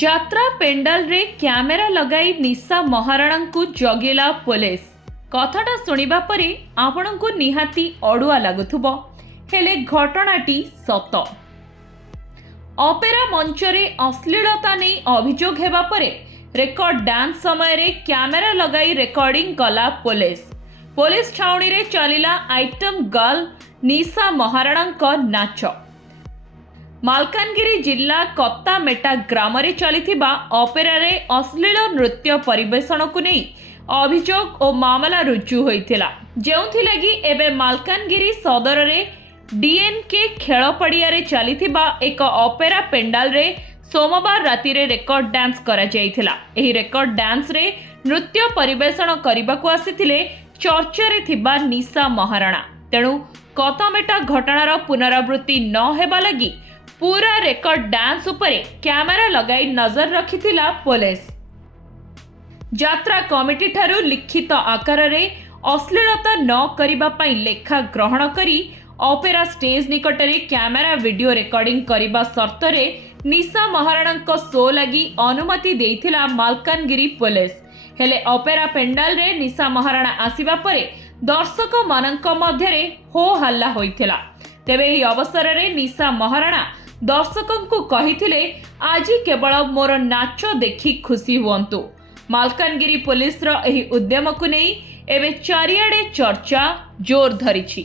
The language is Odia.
ଯାତ୍ରା ପେଣ୍ଡାଲରେ କ୍ୟାମେରା ଲଗାଇ ନିଶା ମହାରଣାଙ୍କୁ ଜଗିଲା ପୋଲିସ। କଥାଟା ଶୁଣିବା ପରେ ଆପଣଙ୍କୁ ନିହାତି ଅଡୁଆ ଲାଗୁଥିବ, ହେଲେ ଘଟଣାଟି ସତ। ଅପେରା ମଞ୍ଚରେ ଅଶ୍ଳୀଳତା ନେଇ ଅଭିଯୋଗ ହେବା ପରେ ରେକର୍ଡ ଡ୍ୟାନ୍ସ ସମୟରେ କ୍ୟାମେରା ଲଗାଇ ରେକର୍ଡିଂ କଲା ପୋଲିସ। ପୋଲିସ ଛାଉଣୀରେ ଚାଲିଲା ଆଇଟମ ଗର୍ଲ ନିଶା ମହାରଣାଙ୍କ ନାଚ। ମାଲକାନଗିରି ଜିଲ୍ଲା କତାମେଟା ଗ୍ରାମରେ ଚାଲିଥିବା ଅପେରାରେ ଅଶ୍ଳୀଳ ନୃତ୍ୟ ପରିବେଷଣକୁ ନେଇ ଅଭିଯୋଗ ଓ ମାମଲା ରୁଜୁ ହୋଇଥିଲା, ଯେଉଁଥିଲାଗି ଏବେ ମାଲକାନଗିରି ସଦରରେ ଡିଏନକେ ଖେଳ ପଡ଼ିଆରେ ଚାଲିଥିବା ଏକ ଅପେରା ପେଣ୍ଡାଲରେ ସୋମବାର ରାତିରେ ରେକର୍ଡ ଡ୍ୟାନ୍ସ କରାଯାଇଥିଲା। ଏହି ରେକର୍ଡ ଡ୍ୟାନ୍ସରେ ନୃତ୍ୟ ପରିବେଷଣ କରିବାକୁ ଆସିଥିଲେ ଚର୍ଚ୍ଚାରେ ଥିବା ନିଶା ମହାରଣା। ତେଣୁ କତାମେଟା ଘଟଣାର ପୁନରାବୃତ୍ତି ନ ହେବା ଲାଗି पूरा रेकर्ड डांस उपरे कैमेरा लगाई नजर रखिथिला पुलिस। यात्रा कमिटी ठारू लिखित आकार रे अश्लीलता न करिबा पई लेखा ग्रहण करी ऑपेरा स्टेज निकटरे कैमेरा वीडियो रिकॉर्डिंग करिबा शर्त रे निशा महाराणा शो लगी अनुमति देइथिला मालकानगिरी पुलिस। हेले ऑपेरा पेंडाल रे निशा महाराणा आसीबा परे दर्शक मानक मध्यरे हो हल्ला होइथिला। तेबे एही अवसर रे निशा महाराणा दर्शकों कहिथिले, आज केवल मोर नाच देखि खुशी हुअंतु। मालकानगिरी पुलिस रो एही उद्यम को नहीं एवं चारिआडे चर्चा जोर धरिछि।